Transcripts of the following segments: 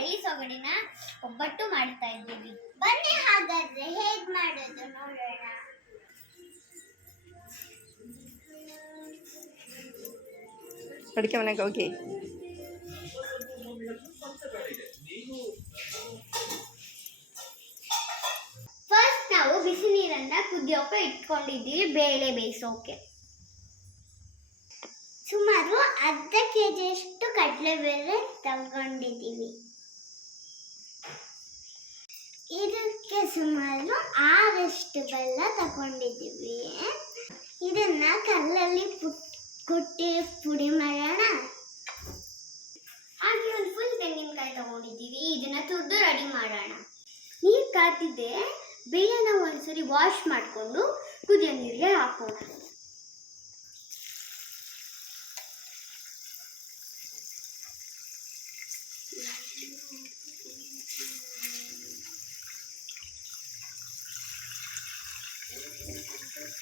ಹಳ್ಳಿ ಸೊಗಡಿನ ಒಬ್ಬಟ್ಟು ಮಾಡ್ತಾ ಇದ್ದೀವಿ. ಬನ್ನಿ ಹಾಗಾದ್ರೆ ಹೇಗ್ ಮಾಡೋದು ನೋಡೋಣ. ಅಡಿಕೆ ಮನೆಗೆ ಹೋಗಿ. ಫಸ್ಟ್ ನಾವು ಬಿಸಿ ನೀರನ್ನ ಕುದಿಯೋಕೆ ಇಟ್ಕೊಂಡಿದ್ದೀವಿ ಬೇಳೆ ಬೇಯಿಸೋಕೆ. ಸುಮಾರು ಅರ್ಧ ಕೆಜಿಯಷ್ಟು ಕಡಲೆಬೇಳೆ ತಗೊಂಡಿದ್ದೀವಿ. ಇದಕ್ಕೆ ಸುಮಾರು ಆರಷ್ಟು ಬೆಲ್ಲ ತಗೊಂಡಿದ್ದೀವಿ. ಇದನ್ನ ಕಲ್ಲಲ್ಲಿ ಕುಟ್ಟಿ ಪುಡಿ ಮಾಡೋಣ. ಹಾಗೆ ಒಂದು ಫುಲ್ ತೆಂಗಿನಕಾಯಿ ತಗೊಂಡಿದ್ದೀವಿ. ಇದನ್ನ ತುರ್ದು ರೆಡಿ ಮಾಡೋಣ. ನೀರು ಕಾತಿದ್ದೆ ಬೇಳೆನ ಒಂದ್ಸರಿ ವಾಶ್ ಮಾಡಿಕೊಂಡು ಕುದಿಯೋ ನೀರಿಗೆ ಹಾಕೋಣ.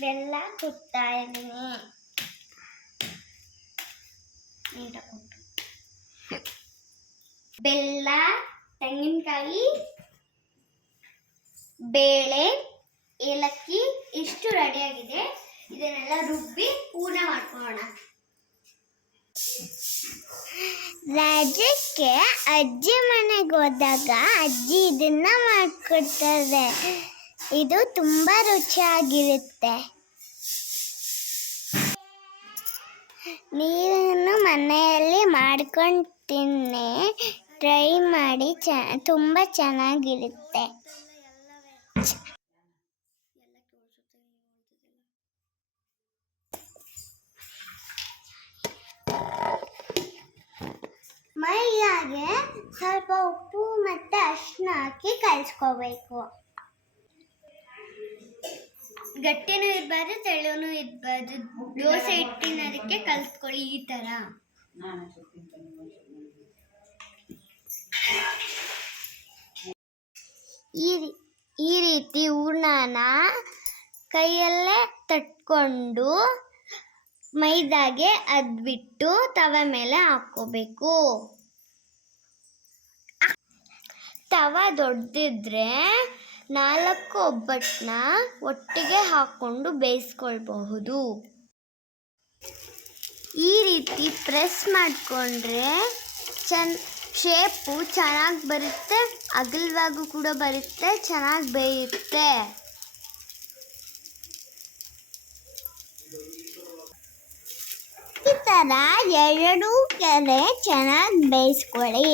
ಬೆಲ್ಲ ಕುಟ್ತಾ ಇದ್ದೀನಿ ಬೆಲ್ಲ ತೆಂಗಿನಕಾಯಿ ಬೇಳೆ ಏಲಕ್ಕಿ ಇಷ್ಟು ರೆಡಿಯಾಗಿದೆ ಇದನ್ನೆಲ್ಲ ರುಬ್ಬಿ ಪೂರ್ಣ ಮಾಡ್ಕೊಳ್ಳೋಣ ರಾಜ್ಯಕ್ಕೆ ಅಜ್ಜಿ ಮನೆಗೆ ಹೋದಾಗ ಅಜ್ಜಿ ಇದನ್ನ ಮಾಡ್ಕೊಡ್ತಾರೆ ಇದು ತುಂಬ ರುಚಿಯಾಗಿರುತ್ತೆ. ನೀರನ್ನು ಮನೆಯಲ್ಲಿ ಮಾಡ್ಕೊಂಡು ತಿನ್ನಿ ಟ್ರೈ ಮಾಡಿ ಚ, ತುಂಬ ಚೆನ್ನಾಗಿರುತ್ತೆ. ಮೈಯಾಗೆ ಸ್ವಲ್ಪ ಉಪ್ಪು ಮತ್ತು ಅರಿಶಿನ ಹಾಕಿ ಕಲಿಸ್ಕೋಬೇಕು. ಗಟ್ಟಿನೂ ಇರಬಾರ್ದು ತೆಳ್ಳೂ ಇರಬಾರ್ದು. ದೋಸೆ ಹಿಟ್ಟಿನ ಅದಕ್ಕೆ ಕಲ್ತ್ಕೊಳ್ಳಿ ಈ ತರ. ಈ ರೀತಿ ಹೂರ್ಣನ ಕೈಯಲ್ಲೇ ತಟ್ಕೊಂಡು ಮೈದಾಗೆ ಅದ್ಬಿಟ್ಟು ತವ ಮೇಲೆ ಹಾಕ್ಕೋಬೇಕು. ತವ ದೊಡ್ಡದಿದ್ರೆ ನಾಲ್ಕು ಒಬ್ಬಟ್ಟನ್ನ ಒಟ್ಟಿಗೆ ಹಾಕ್ಕೊಂಡು ಬೇಯಿಸ್ಕೊಳ್ಬಹುದು. ಈ ರೀತಿ ಪ್ರೆಸ್ ಮಾಡಿಕೊಂಡ್ರೆ ಚೆನ್ನ ಶೇಪು ಚೆನ್ನಾಗಿ ಬರುತ್ತೆ, ಅಗಲವಾಗೂ ಕೂಡ ಬರುತ್ತೆ, ಚೆನ್ನಾಗಿ ಬೇಯುತ್ತೆ. ಈ ಥರ ಎರಡೂ ಕಡೆ ಚೆನ್ನಾಗಿ ಬೇಯಿಸ್ಕೊಳ್ಳಿ.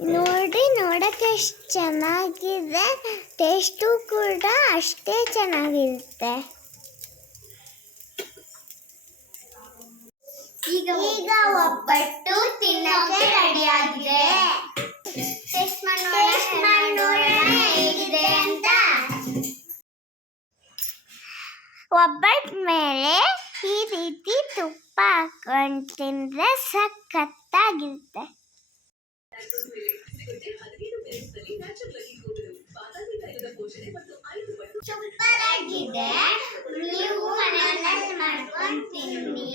ನೋಡಿ ನೋಡಕ್ಕೆ ಎಷ್ಟು ಚೆನ್ನಾಗಿದೆ. ಟೇಸ್ಟು ಕೂಡ ಅಷ್ಟೇ ಚೆನ್ನಾಗಿರುತ್ತೆ. ಈಗ ಈಗ ಒಬ್ಬಟ್ಟು ತಿನ್ನಕ್ಕೆ ರೆಡಿಯಾಗಿದೆ ಟೇಸ್ಟ್ ಮಾಡಿ ಟೇಸ್ಟ್ ಮಾಡಿ ನೋಡೋಣ ಹೇಗಿದೆ ಅಂತ. ಒಬ್ಬಟ್ಟು ಮೇಲೆ ಈ ರೀತಿ ತುಪ್ಪ ಹಾಕೊಂಡು ತಿಂದ್ರೆ ಸಖತ್ತಾಗಿರುತ್ತೆ. ಸೂಪರ್ ಆಗಿದೆ ನೀವು ಮನೆಯಲ್ಲಿ ಮಾಡ್ಕೊಂಡು ತಿನ್ನಿ